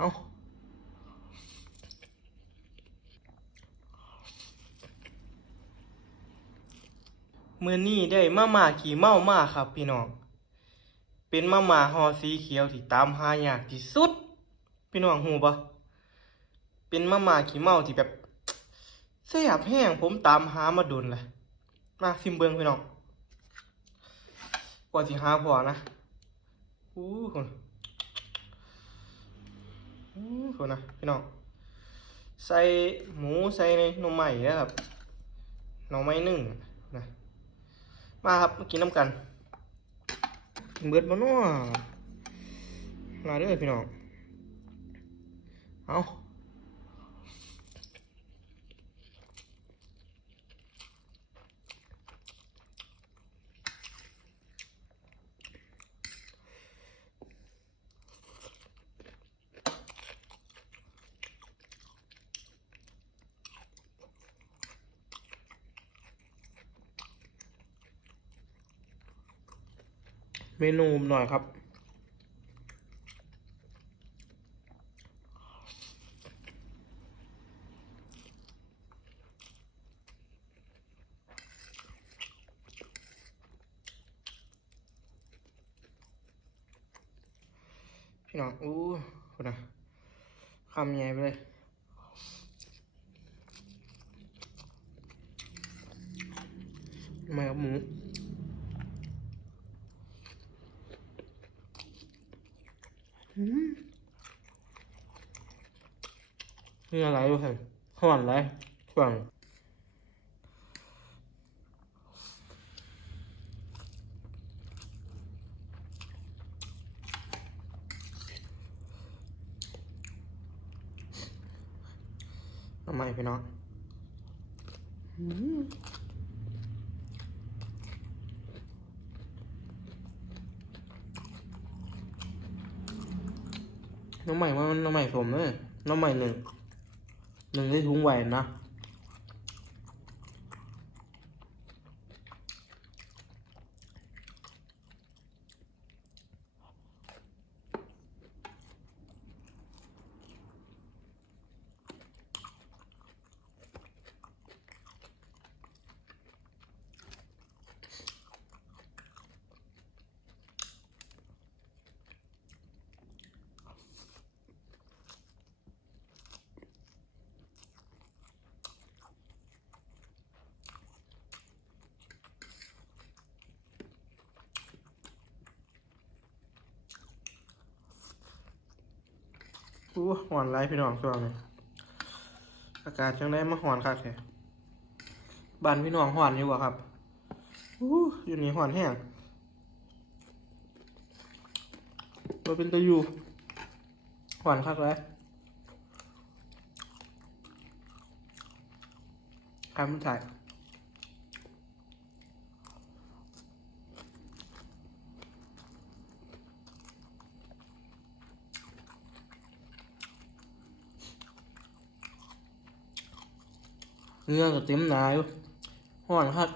เอามื้อนี้ได้มาม่าขี้เมามาครับพี่น้องเป็นมาม่าห่อสีเขียวที่ตามหายากที่สุดพี่น้องฮู้บ่เป็นมาม่าขี้เมาที่แบบแซ่บแห้งผมตามหามาโดนละมาซิมเบิ่งพี่น้องกว่าสิหาพอนะอู้หูหูนะพี่น้องใส่หมูใส่ในหน่อไม้นะครับหน่อไม้นึ่งนะมาครับมากินน้ำกันเบิดบ่เนาะมาเด้อพี่น้องเอาเมนูหน่อยครับพี่น้องอู้หูนะคำใหญ่ไปเลยมากับหมูนี่อะไรวะครับห่อนอะไรฝั่งทำไมพี่น้องน้องใหม่ว่าน้องใหม่ผมเลยน้องใหม่หนึ่งได้ถุงไหวนะอู้หอนไรพี่น้องช่วงนี้อากาศจังได้มาหอนคักแค่บ้านพี่น้องหอนอยู่บ่ครับอยู่นี่หอนแห้งมาเป็นตะยูหอนคักเลยคำมันถ่ายเนื้อก็เต็มหนาอยู่หอนคัก